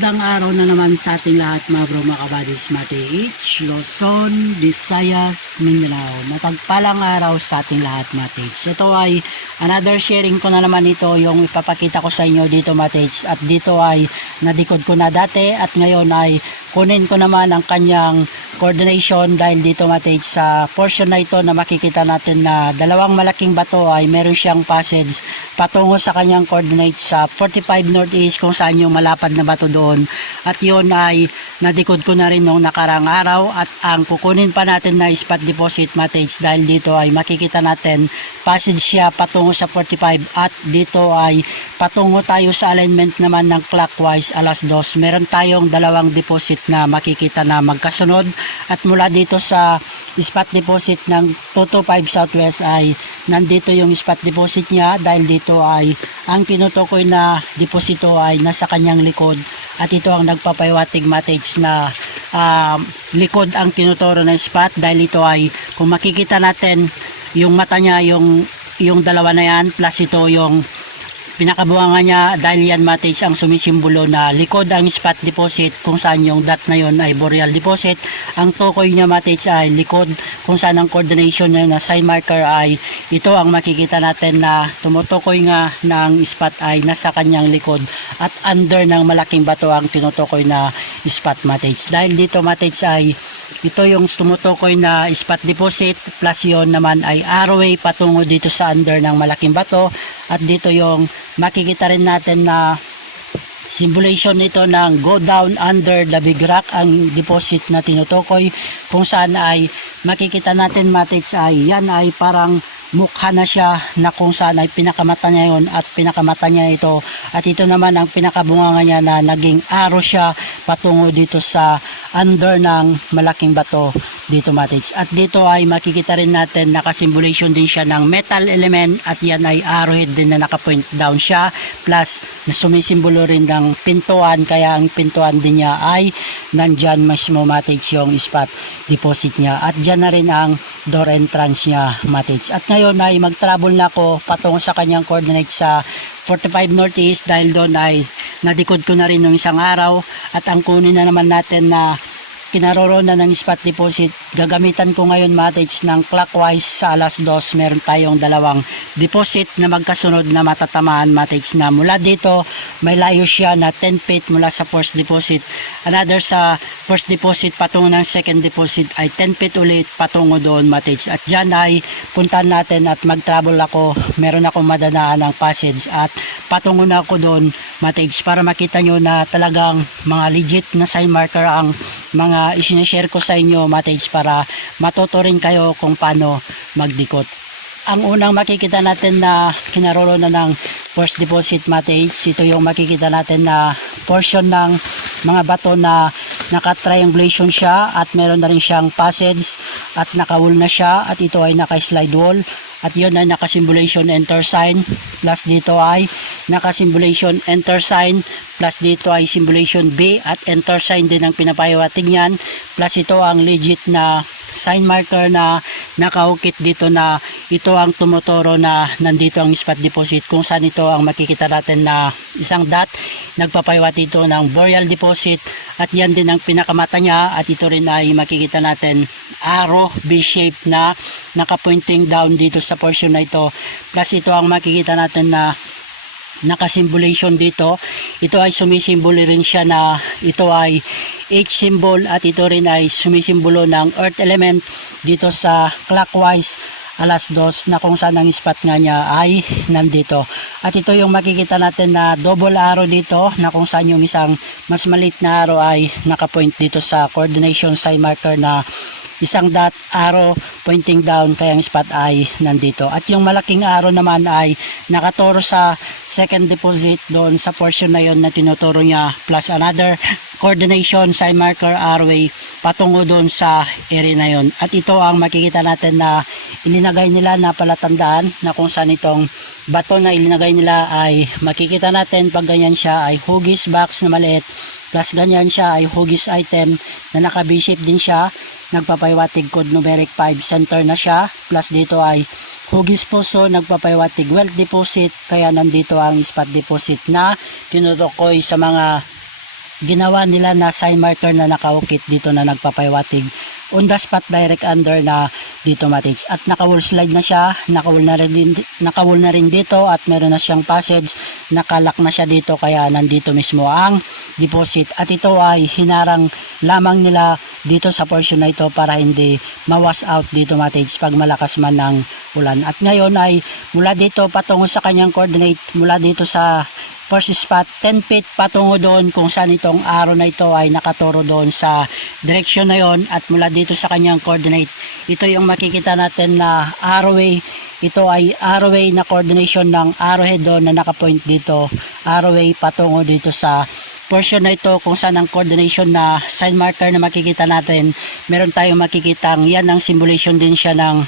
Magandang araw na naman sa ating lahat mga bro, mga kabadis, Matiich, Luzon, Visayas, Mindanao. Mapagpalang araw sa ating lahat, Matiich. Ito ay another sharing ko na naman ito, yung ipapakita ko sa inyo dito, Matiich. At dito ay nadikod ko na dati at ngayon ay kunin ko naman ang kanyang coordination dahil dito, Matiich, sa portion na ito na makikita natin na dalawang malaking bato ay meron siyang passage patungo sa kanyang coordinates sa 45 Northeast kung saan yung malapad na bato doon. At yun ay nadikod ko na rin nung nakarang araw at ang kukunin pa natin na spot deposit, Matiich, dahil dito ay makikita natin passage siya patungo sa 45 at dito ay patungo tayo sa alignment naman ng clockwise alas 2. Meron tayong dalawang deposit na makikita na magkasunod at mula dito sa spot deposit ng 225 Southwest ay nandito yung spot deposit niya dahil dito ay ang tinutukoy na deposito ay nasa kanyang likod at ito ang nagpapahiwatig, Matiich, na likod ang tinuturo ng spot dahil ito ay kung makikita natin yung mata niya, yung dalawa na yan plus ito yung pinakabuhanga niya dahil yan, Matiich, ang sumisimbolo na likod ang spot deposit kung saan yung dot na yon ay boreal deposit. Ang tukoy niya, Matiich, ay likod kung saan ang coordination niya na sign marker ay ito ang makikita natin na tumutukoy nga ng spot ay nasa kanyang likod at under ng malaking bato ang tinutukoy na spot, Matiich. Dahil dito, Matiich, ay ito yung tumutukoy na spot deposit plus yon naman ay arrowway patungo dito sa under ng malaking bato at dito yung makikita rin natin na symbolization nito ng go down under the big rock ang deposit na tinutukoy kung saan ay makikita natin, Matiich, ay yan ay parang mukha na siya na kung saan ay pinakamata niya yun at pinakamata niya ito at ito naman ang pinakabunganga niya na naging arrow siya patungo dito sa under ng malaking bato dito, Matiich. At dito ay makikita rin natin nakasimbolation din siya ng metal element at yan ay arrowhead din na nakapoint down siya plus sumisimbolo rin ng pintuan kaya ang pintuan din niya ay nandyan mismo, Matiich, yung spot deposit niya at dyan na rin ang door entrance niya, Matiich. At ngayon ay mag-travel na ako patungo sa kanyang coordinate sa 45 Northeast dahil doon ay nadikod ko na rin ng isang araw at ang kunin na naman natin na kinaroroonan ng spot deposit, gagamitan ko ngayon, Matiich, ng clockwise sa alas 2. Meron tayong dalawang deposit na magkasunod na matatamaan, Matiich, na mula dito may layo siya na 10 feet mula sa first deposit, another sa first deposit patungo ng second deposit ay 10 feet ulit patungo doon, Matiich. At dyan ay puntahan natin at mag-travel ako, meron akong madadaan ng passage at patungo na ako doon, Matiich, para makita nyo na talagang mga legit na sign marker ang mga isinashare ko sa inyo, Matiich, para matuto rin kayo kung paano magdikot. Ang unang makikita natin na kinaroroonan ng first deposit, Matiich, ito yung makikita natin na portion ng mga bato na naka-triangulation siya at meron na rin siyang passage at naka-wall na siya at ito ay naka-slide wall at yun ay naka-symbolization enter sign plus dito ay naka-symbolization enter sign plus dito ay symbolization B at enter sign din ang pinapahiwatig niyan plus ito ang legit na sign marker na nakahukit dito na ito ang tumuturo na nandito ang spot deposit kung saan ito ang makikita natin na isang dot nagpapahiwat ito ng boreal deposit at yan din ang pinakamata niya at ito rin ay makikita natin arrow B-shape na nakapointing down dito sa portion na ito plus ito ang makikita natin na nakasimbolation dito. Ito ay sumisimbolo rin siya na ito ay H symbol at ito rin ay sumisimbolo ng earth element dito sa clockwise alas 2 na kung saan ang spot nga niya ay nandito. At ito yung makikita natin na double arrow dito na kung saan yung isang mas maliit na arrow ay nakapoint dito sa coordination sign marker na isang dot arrow pointing down kaya ang spot ay nandito at yung malaking arrow naman ay nakaturo sa second deposit doon sa portion na yon na tinuturo niya plus another coordination sign marker arrowway patungo doon sa area na yon at ito ang makikita natin na ilinagay nila na palatandaan na kung saan itong bato na ilinagay nila ay makikita natin pag ganyan siya ay hugis box na maliit plus ganyan siya ay hugis item na naka B-shape din siya nagpapahiwatig code numeric 5 center na siya plus dito ay hugis puso nagpapahiwatig wealth deposit kaya nandito ang spot deposit na tinutukoy sa mga ginawa nila na sign marker na nakaukit dito na nagpapaywatig on the spot direct under na dito mates. At naka-wall slide na siya, naka-wall na rin dito at meron na siyang passage, nakalak na siya dito kaya nandito mismo ang deposit. At ito ay hinarang lamang nila dito sa portion na ito para hindi mawas out dito mates pag malakas man ng ulan. At ngayon ay mula dito patungo sa kanyang coordinate, mula dito sa first spot 10 feet patungo doon kung saan itong arrow na ito ay nakaturo doon sa direction na yon. At mula dito sa kanyang coordinate, ito yung makikita natin na arrowway. Ito ay arrowway na coordination ng arrowhead doon na nakapoint dito, arrowway patungo dito sa portion na ito kung saan ang coordination na sign marker na makikita natin. Meron tayong makikitang yan ang simulation din siya ng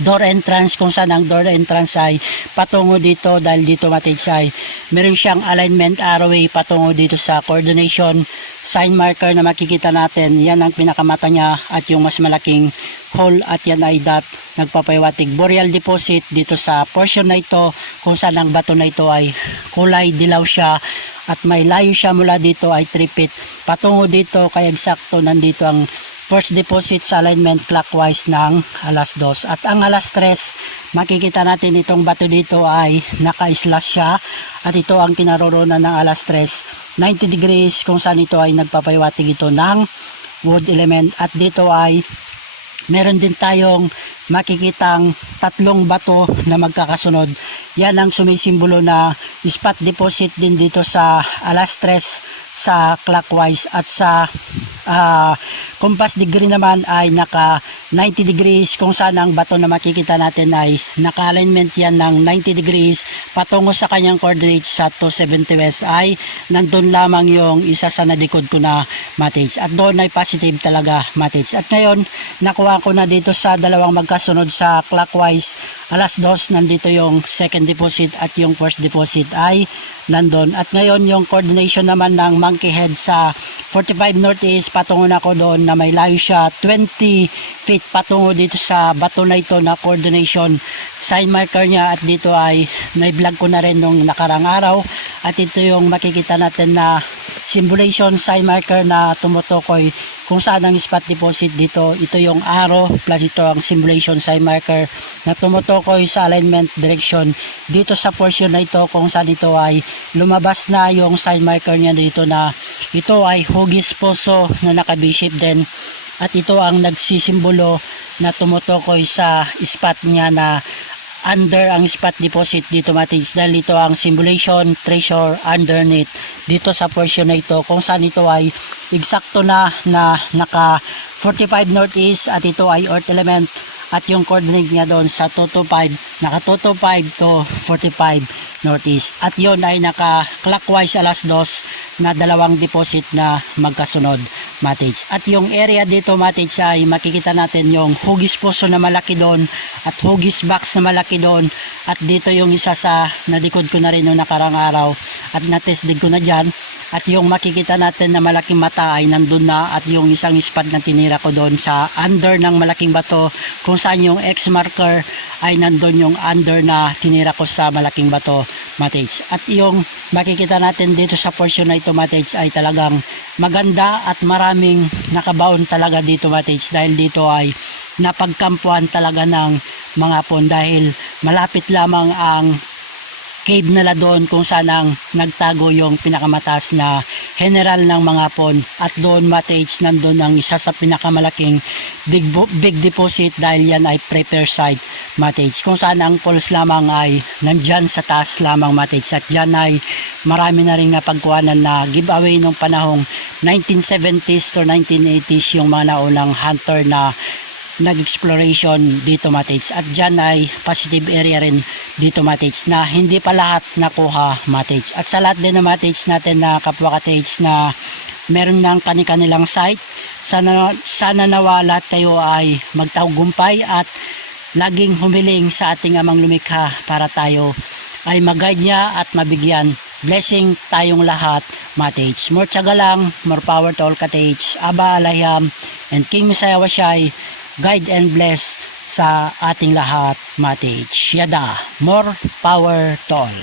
door entrance, kung saan ang door entrance ay patungo dito dahil dito mates ay meron siyang alignment arrowway patungo dito sa coordination sign marker na makikita natin. Yan ang pinakamata niya at yung mas malaking hole, at yan ay dot nagpapaywatig boreal deposit dito sa portion na ito kung saan ang bato na ito ay kulay dilaw siya at may layo siya mula dito ay 3 feet patungo dito kaya eksakto nandito ang first deposit sa alignment clockwise ng alas 2. At ang alas 3, makikita natin itong bato dito ay naka-slash siya. At ito ang kinaroroonan ng alas 3, 90 degrees kung saan ito ay nagpapaywatig ito ng wood element. At dito ay meron din tayong makikitang tatlong bato na magkakasunod. Yan ang sumisimbolo na spot deposit din dito sa alas 3 sa clockwise. At sa compass degree naman ay naka 90 degrees kung saan ang bato na makikita natin ay naka-alignment yan ng 90 degrees patungo sa kanyang coordinates sa 270 west ay nandun lamang yung isa sa nadikod ko na mates. At doon ay positive talaga mates. At ngayon nakuha ko na dito sa dalawang magkasunod sa clockwise alas 2, nandito yung second deposit at yung first deposit ay nandun. At ngayon yung coordination naman ng monkey head sa 45 northeast patungo na ko doon na may layo siya 20 feet patungo dito sa bato na ito na coordination sign marker niya. At dito ay na-vlog ko na rin nung nakarang araw at ito yung makikita natin na simulation sign marker na tumutukoy kung saan ang spot deposit dito. Ito yung arrow plus ito ang simulation sign marker na tumutukoy sa alignment direction dito sa portion na ito kung saan ito ay lumabas na yung sign marker niya dito na ito ay hugis puso na naka V-shape din. At ito ang nagsisimbolo na tumutukoy sa spot niya na under ang spot deposit dito mates dahil ito ang simulation treasure underneath dito sa portion na ito kung saan ito ay eksakto na naka 45 northeast at ito ay earth element at yung coordinate niya doon sa 225 naka 225 to 45 northeast at yon ay naka clockwise alas 2 na dalawang deposit na magkasunod mates. At yung area dito mates ay makikita natin yung hugis puso na malaki doon at hugis box na malaki doon at dito yung isa sa nadikod ko na rin noong nakarang araw at natest din ko na dyan. At yung makikita natin na malaking mata ay nandun na at yung isang spot na tinira ko doon sa under ng malaking bato kung saan yung X marker ay nandun yung under na tinira ko sa malaking bato mates. At yung makikita natin dito sa portion na ito mates ay talagang maganda at maraming nakabaon talaga dito mates dahil dito ay napagkampuan talaga ng mga pon dahil malapit lamang ang cave nila doon kung saan ang nagtago yung pinakamataas na general ng mga pon. At doon mates nandun ang isa sa pinakamalaking big deposit dahil yan ay prepare site mates kung saan ang poles lamang ay nandyan sa taas lamang mates. At dyan ay marami na rin napagkuhanan na giveaway nung panahong 1970s to 1980s yung mga naunang hunter na nag-exploration dito mates. At dyan ay positive area rin dito mates na hindi pa lahat nakuha mates. At sa lahat din na mates natin na kapwa ka-tates na meron ng kanilang site, sana nawa lahat kayo ay magtagumpay at laging humiling sa ating amang lumikha para tayo ay mag-guide niya at mabigyan blessing tayong lahat mates. More tiyaga lang, more power to all ka-tates. Aba Alayam and King Messiah Washay guide and bless sa ating lahat mates. Yada, more power to all.